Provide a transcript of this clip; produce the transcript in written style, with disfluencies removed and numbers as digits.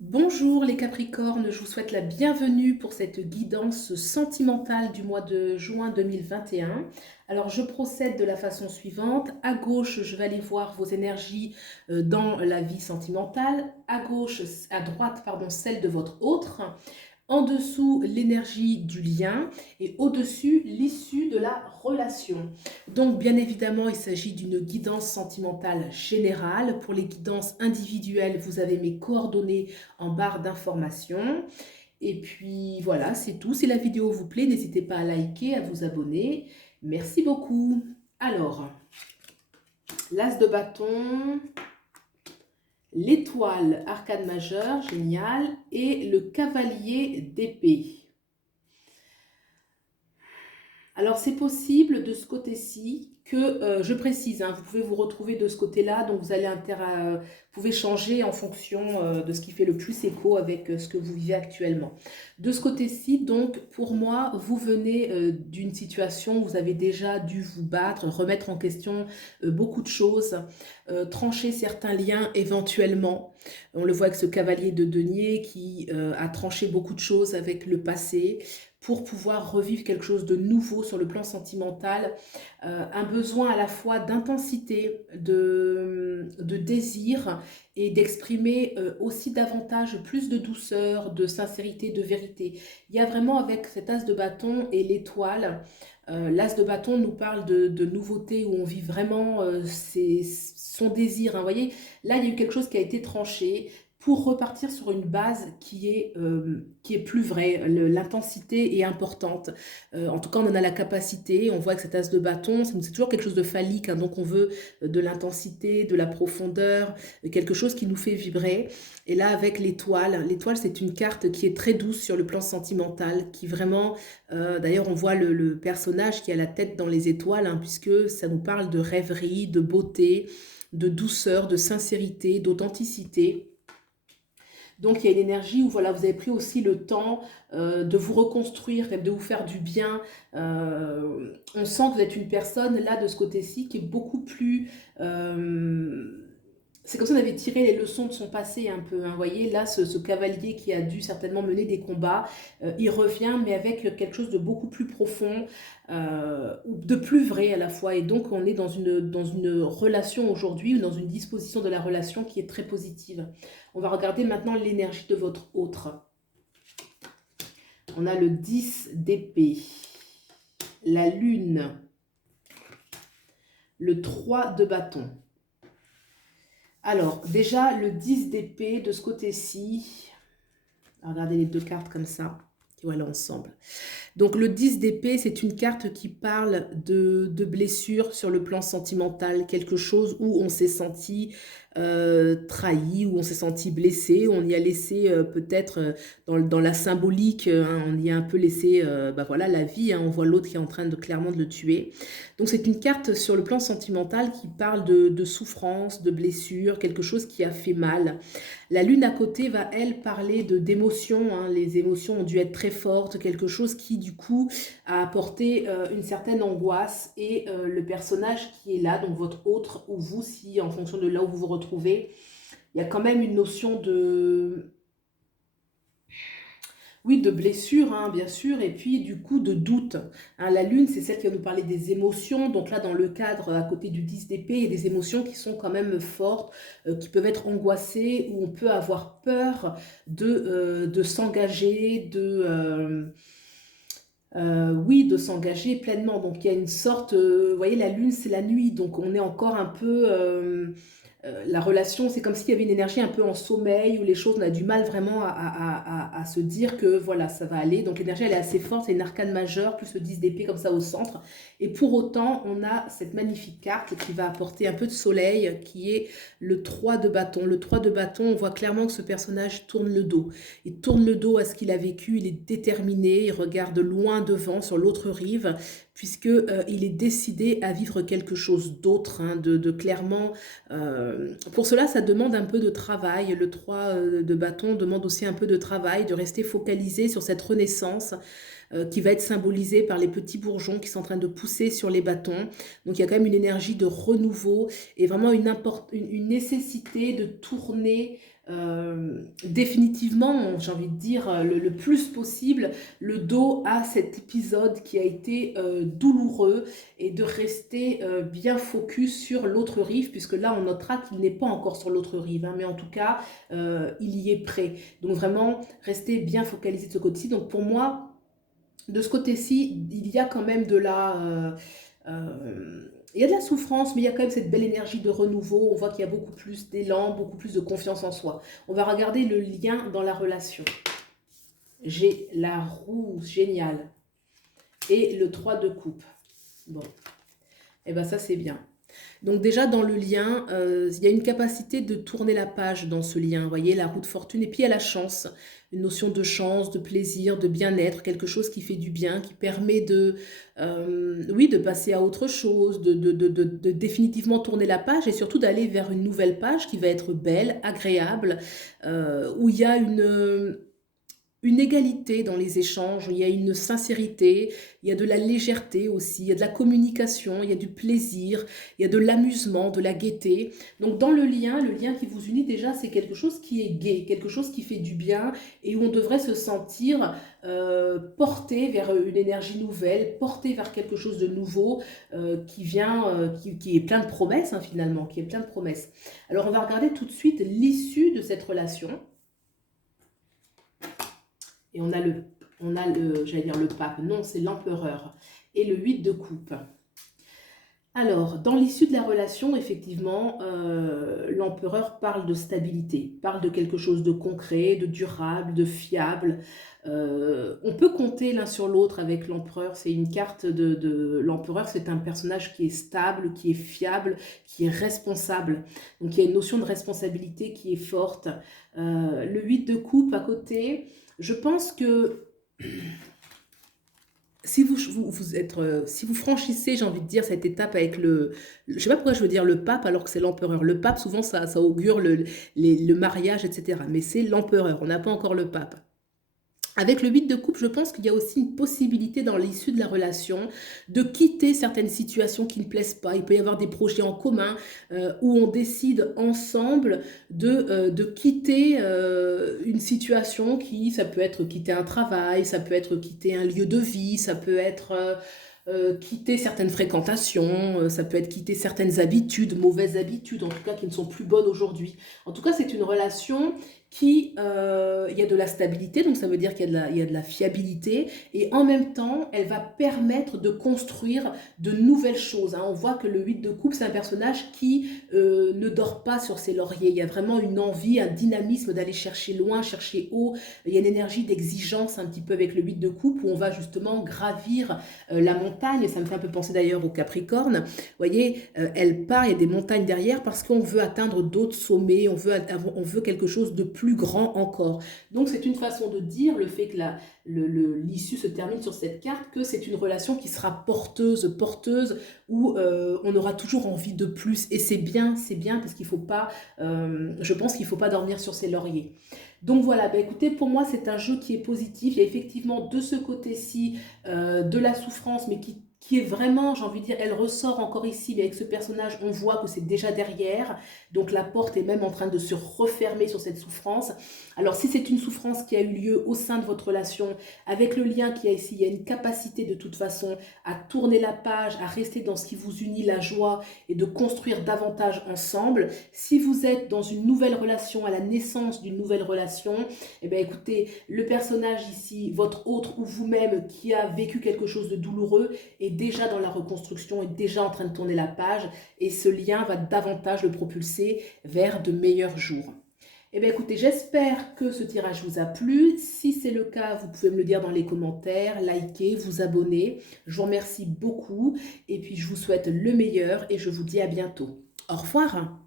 Bonjour les Capricornes, je vous souhaite la bienvenue pour cette guidance sentimentale du mois de juin 2021. Alors je procède de la façon suivante. À gauche, je vais aller voir vos énergies dans la vie sentimentale. À droite, pardon, celle de votre autre. En dessous, l'énergie du lien et au-dessus, l'issue de la relation. Donc, bien évidemment, il s'agit d'une guidance sentimentale générale. Pour les guidances individuelles, vous avez mes coordonnées en barre d'informations. Et puis, voilà, c'est tout. Si la vidéo vous plaît, n'hésitez pas à liker, à vous abonner. Merci beaucoup. Alors, l'as de bâton, l'étoile, arcane majeure, génial, et le cavalier d'épée. Alors, c'est possible de ce côté-ci que, je précise, hein, vous pouvez vous retrouver de ce côté-là, donc vous pouvez changer en fonction de ce qui fait le plus écho avec ce que vous vivez actuellement. De ce côté-ci, donc, pour moi, vous venez d'une situation où vous avez déjà dû vous battre, remettre en question beaucoup de choses, trancher certains liens éventuellement. On le voit avec ce cavalier de denier qui a tranché beaucoup de choses avec le passé pour pouvoir revivre quelque chose de nouveau sur le plan sentimental, un besoin à la fois d'intensité, de désir et d'exprimer aussi davantage plus de douceur, de sincérité, de vérité. Il y a vraiment avec cet as de bâton et l'étoile, l'as de bâton nous parle de nouveauté où on vit vraiment son désir, hein. Vous voyez, là il y a eu quelque chose qui a été tranché, pour repartir sur une base qui est plus vraie. L'intensité est importante. En tout cas, on en a la capacité. On voit que cet as de bâton, c'est toujours quelque chose de phallique, hein, donc on veut de l'intensité, de la profondeur, quelque chose qui nous fait vibrer. Et là, avec l'étoile, c'est une carte qui est très douce sur le plan sentimental, qui vraiment, d'ailleurs, on voit le personnage qui a la tête dans les étoiles, hein, puisque ça nous parle de rêverie, de beauté, de douceur, de sincérité, d'authenticité. Donc il y a une énergie où voilà, vous avez pris aussi le temps de vous reconstruire, de vous faire du bien. On sent que vous êtes une personne là de ce côté-ci qui est beaucoup plus... c'est comme si on avait tiré les leçons de son passé un peu, hein. Vous voyez, là, ce cavalier qui a dû certainement mener des combats, il revient, mais avec quelque chose de beaucoup plus profond, ou de plus vrai à la fois. Et donc, on est dans une relation aujourd'hui, ou dans une disposition de la relation qui est très positive. On va regarder maintenant l'énergie de votre autre. On a le 10 d'épée, la lune, le 3 de bâton. Alors, déjà, le 10 d'épée, de ce côté-ci, regardez les deux cartes comme ça, qui vont aller ensemble. Donc, le 10 d'épée, c'est une carte qui parle de blessure sur le plan sentimental, quelque chose où on s'est senti trahi, où on s'est senti blessé, où on y a laissé peut-être dans la symbolique, hein, on y a un peu laissé bah voilà, la vie, hein, on voit l'autre qui est en train de clairement de le tuer. Donc c'est une carte sur le plan sentimental qui parle de souffrance, de blessure, quelque chose qui a fait mal. La lune à côté va, elle, parler d'émotions, hein. Les émotions ont dû être très fortes, quelque chose qui, du coup, a apporté une certaine angoisse. Et le personnage qui est là, donc votre autre ou vous, si en fonction de là où vous vous retrouvez, il y a quand même une notion de... Oui, de blessure, hein, bien sûr, et puis du coup de doute. Hein, la lune, c'est celle qui va nous parler des émotions. Donc là, dans le cadre, à côté du 10 d'épée, il y a des émotions qui sont quand même fortes, qui peuvent être angoissées, où on peut avoir peur de s'engager, oui, de s'engager pleinement. Donc il y a une sorte, vous voyez, la lune, c'est la nuit, donc on est encore un peu... la relation, c'est comme s'il y avait une énergie un peu en sommeil où les choses, on a du mal vraiment à se dire que voilà, ça va aller. Donc l'énergie, elle est assez forte, c'est une arcane majeure, plus le 10 d'épée comme ça au centre. Et pour autant, on a cette magnifique carte qui va apporter un peu de soleil, qui est le 3 de bâton. Le 3 de bâton, on voit clairement que ce personnage tourne le dos. Il tourne le dos à ce qu'il a vécu, il est déterminé, il regarde loin devant, sur l'autre rive, puisque il est décidé à vivre quelque chose d'autre, hein, de clairement... pour cela, ça demande un peu de travail. Le 3 de bâton demande aussi un peu de travail, de rester focalisé sur cette renaissance qui va être symbolisée par les petits bourgeons qui sont en train de pousser sur les bâtons. Donc il y a quand même une énergie de renouveau et vraiment une nécessité de tourner définitivement, j'ai envie de dire, le plus possible, le dos à cet épisode qui a été douloureux et de rester bien focus sur l'autre rive, puisque là, on notera qu'il n'est pas encore sur l'autre rive, hein, mais en tout cas, il y est prêt. Donc vraiment, rester bien focalisé de ce côté-ci. Donc pour moi, de ce côté-ci, il y a quand même de la... il y a de la souffrance, mais il y a quand même cette belle énergie de renouveau. On voit qu'il y a beaucoup plus d'élan, beaucoup plus de confiance en soi. On va regarder le lien dans la relation. J'ai la roue, génial. Et le 3 de coupe. Bon, et bien ça c'est bien. Donc déjà dans le lien, il y a une capacité de tourner la page dans ce lien. Vous voyez, la roue de fortune. Et puis il y a la chance, une notion de chance, de plaisir, de bien-être, quelque chose qui fait du bien, qui permet de, oui, de passer à autre chose, de définitivement tourner la page et surtout d'aller vers une nouvelle page qui va être belle, agréable, où il y a une égalité dans les échanges, il y a une sincérité, il y a de la légèreté aussi, il y a de la communication, il y a du plaisir, il y a de l'amusement, de la gaieté. Donc dans le lien qui vous unit déjà, c'est quelque chose qui est gai, quelque chose qui fait du bien et où on devrait se sentir porté vers une énergie nouvelle, porté vers quelque chose de nouveau qui vient, qui est plein de promesses hein, finalement, qui est plein de promesses. Alors on va regarder tout de suite l'issue de cette relation. Et on a j'allais dire le pape, non, c'est l'empereur. Et le 8 de coupe. Alors, dans l'issue de la relation, effectivement, l'empereur parle de stabilité, parle de quelque chose de concret, de durable, de fiable. On peut compter l'un sur l'autre avec l'empereur. C'est une carte de l'empereur, c'est un personnage qui est stable, qui est fiable, qui est responsable. Donc, il y a une notion de responsabilité qui est forte. Le 8 de coupe à côté... Je pense que si si vous franchissez, j'ai envie de dire, cette étape avec je ne sais pas pourquoi je veux dire le pape alors que c'est l'empereur. Le pape, souvent, ça augure le mariage, etc. Mais c'est l'empereur, on n'a pas encore le pape. Avec le 8 de coupe, je pense qu'il y a aussi une possibilité dans l'issue de la relation de quitter certaines situations qui ne plaisent pas. Il peut y avoir des projets en commun où on décide ensemble de quitter une situation ça peut être quitter un travail, ça peut être quitter un lieu de vie, ça peut être quitter certaines fréquentations, ça peut être quitter certaines habitudes, mauvaises habitudes en tout cas qui ne sont plus bonnes aujourd'hui. En tout cas, c'est une relation il y a de la stabilité, donc ça veut dire qu'il y a de la fiabilité, et en même temps, elle va permettre de construire de nouvelles choses. Hein. On voit que le 8 de coupe, c'est un personnage qui ne dort pas sur ses lauriers. Il y a vraiment une envie, un dynamisme d'aller chercher loin, chercher haut. Il y a une énergie d'exigence un petit peu avec le 8 de coupe, où on va justement gravir la montagne. Ça me fait un peu penser d'ailleurs au Capricorne. Vous voyez, elle part, il y a des montagnes derrière parce qu'on veut atteindre d'autres sommets, on veut quelque chose de plus grand encore. Donc c'est une façon de dire, le fait que l'issue se termine sur cette carte, que c'est une relation qui sera porteuse, où on aura toujours envie de plus. Et c'est bien parce qu'il faut pas, je pense qu'il ne faut pas dormir sur ses lauriers. Donc voilà, bah écoutez, pour moi c'est un jeu qui est positif. Il y a effectivement de ce côté-ci de la souffrance, mais qui est vraiment, j'ai envie de dire, elle ressort encore ici, mais avec ce personnage, on voit que c'est déjà derrière, donc la porte est même en train de se refermer sur cette souffrance. Alors si c'est une souffrance qui a eu lieu au sein de votre relation, avec le lien qu'il y a ici, il y a une capacité de toute façon à tourner la page, à rester dans ce qui vous unit, la joie, et de construire davantage ensemble. Si vous êtes dans une nouvelle relation, à la naissance d'une nouvelle relation, eh bien écoutez, le personnage ici, votre autre ou vous-même qui a vécu quelque chose de douloureux, est déjà dans la reconstruction, est déjà en train de tourner la page et ce lien va davantage le propulser vers de meilleurs jours. Eh bien écoutez, j'espère que ce tirage vous a plu. Si c'est le cas, vous pouvez me le dire dans les commentaires, liker, vous abonner. Je vous remercie beaucoup et puis je vous souhaite le meilleur et je vous dis à bientôt. Au revoir.